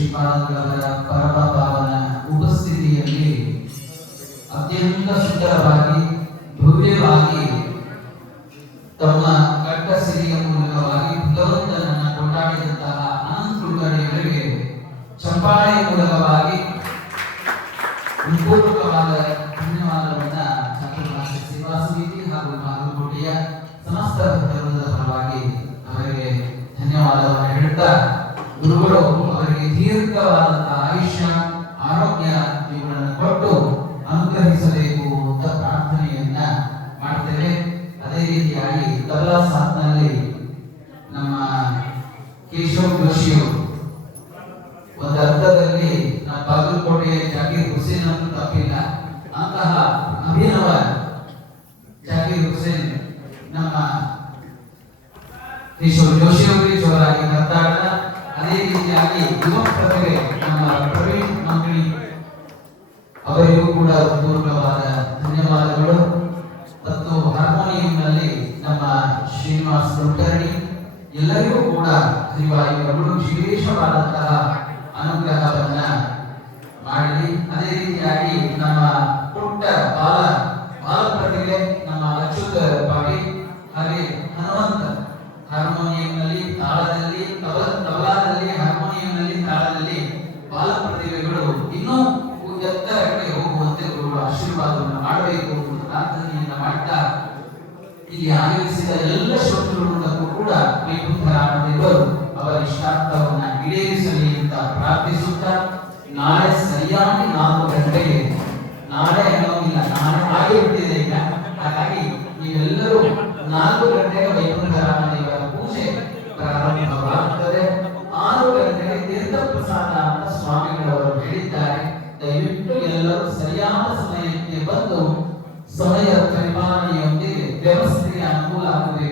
ಶ್ರೀಪಾದಂಗಳವರ ಪರಮ ಪಾವನ ಉಪಸ್ಥಿತಿಯಲ್ಲಿ ಅತ್ಯಂತ ಸುಂದರವಾಗಿ ಭವ್ಯವಾಗಿ ತಮ್ಮ ಕಟ್ಟ ಸಿರಿಯ ಮೂಲಕವಾಗಿ ಭಗವಂತನನ್ನ ಕೊಂಡಾಡಿದಂತಹ ಅನಂತ ಉಡುಗೊರೆಗಳಿಗೆ ಚಪ್ಪಾಳೆ ಮೂಲಕವಾಗಿ ಪೂರ್ವಕವಾದ ಧನ್ಯವಾದವನ್ನ ಚಾತುರ್ಮಾಸ ಸೇವಾ ಸಮಿತಿ ಹಾಗೂ ಬಾಗಲಕೋಟೆಯ ಸಮಸ್ತ ಭಕ್ತವೃಂದದ ಪರವಾಗಿ ಅವರಿಗೆ ಧನ್ಯವಾದವನ್ನು ಹೇಳುತ್ತಾ ಗುರುಗಳು ಅವರಿಗೆ ದೀರ್ಘವಾದಂತಹ ಆಯುಷ್ಯ ಆರೋಗ್ಯ ಇವುಗಳನ್ನು ಕೊಟ್ಟು ಅನುಗ್ರಹಿಸಬೇಕು ಅಂತ ಪ್ರಾರ್ಥನೆಯನ್ನ ಮಾಡ್ತೇವೆ. ಅದೇ ರೀತಿಯಾಗಿ ತಬಲಾ ಸಾತ್ನಲ್ಲಿ ನಮ್ಮ ಕೇಶವ್ ಜೋಶಿಯವರು ಒಂದು ಅರ್ಥದಲ್ಲಿ ನಮ್ಮ ಬಾಗಲಕೋಟೆಯ ಜಾಕೀರ್ ಹುಸೇನ್ ಅಂತ ತಪ್ಪಿಲ್ಲ, ಅಂತಹ ಅಭಿನವ ಜಾಕೀರ್ ಹುಸೇನ್ ನಮ್ಮ ಕೇಶವ್ ಜೋಶಿ ಅವರಿಗೆ ಜೋರಾಗಿ ಮಾತಾಡೋಣ. ಅದೇ ರೀತಿಯಾಗಿ ಯುವ ಪ್ರತಿಭೆ ನಮ್ಮ ಪ್ರವೀಣ್ ಮಂಗಳಿ ಅವರಿಗೂ ಕೂಡ ಪೂರ್ವಕವಾದ ಧನ್ಯವಾದಗಳು. ಮತ್ತು ಹಾರ್ಮೋನಿಯಂನಲ್ಲಿ ನಮ್ಮ ಶ್ರೀನಿವಾಸ್ ಕುಲಕರ್ಣಿ ಎಲ್ಲರಿಗೂ ಕೂಡ ಹರಿವಾಯುಗಳು ವಿಶೇಷವಾದಂತಹ ಅನುಗ್ರಹವನ್ನ ಮಾಡಲಿ. ಅದೇ ರೀತಿಯಾಗಿ ನಮ್ಮ ಪುಟ್ಟ ಬಾಲ ಪ್ರತಿಭೆ ನಮ್ಮ ಅಚ್ಯುತ ಪಾಟೀಲ್ ಹಾಗೆ ಹನುಮಂತ ಹಾರ್ಮೋನಿಯಂನಲ್ಲಿ ತಾಳದಲ್ಲಿ ತಬಲಾದಲ್ಲಿ ಹಾರ್ಮೋನಿಯಂನಲ್ಲಿ ತಾಳದಲ್ಲಿ ಬಾಲ ಪ್ರತಿಭೆಗಳು ಇನ್ನೂ ಎತ್ತರಕ್ಕೆ ಹೋಗುವಂತೆ ಗುರುಗಳ ಆಶೀರ್ವಾದವನ್ನು ಮಾಡಬೇಕು ಎಂದು ಪ್ರಾರ್ಥನೆಯನ್ನ ಮಾಡ್ತಾ ಇಲ್ಲಿ ಆಗಮಿಸಿದ ಎಲ್ಲ ಶ್ರೋತೃಗಳಿಗೂ ಕೂಡ ವೈಕುಂಠರಾಮದೇವರು ಅವರ ಇಷ್ಟಾರ್ಥವನ್ನ ಈಡೇರಿಸಲಿ ಅಂತ ಪ್ರಾರ್ಥಿಸುತ್ತಾ ನಾಳೆ ಸರಿಯಾಗಿ 4 ಗಂಟೆಗೆ, ನಾಳೆ ಅನ್ನೋದಿಲ್ಲ, ನಾಳೆ ಆಗಿ ಬಿಟ್ಟಿದೆ ಈಗ, ಹಾಗಾಗಿ ನೀವೆಲ್ಲರೂ 4 ಗಂಟೆಗೆ ವೈಕುಂಠರಾಮದೇವರ ಪೂಜೆ ಪ್ರಾರಂಭವಾಗುತ್ತದೆ. 6 ಗಂಟೆಗೆ ತೀರ್ಥ ಪ್ರಸಾದ ಅಂತ ಸ್ವಾಮಿಗಳವರು ಹೇಳಿದ್ದಾರೆ. ದಯವಿಟ್ಟು ಎಲ್ಲರೂ ಸರಿಯಾದ ಸಮಯಕ್ಕೆ ಬಂದು ಸಮಯ ಪರಿಪಾಲನೆಯೊಂದಿಗೆ ವ್ಯವಸ್ಥೆಗೆ ಅನುಕೂಲ ಆಗಬೇಕು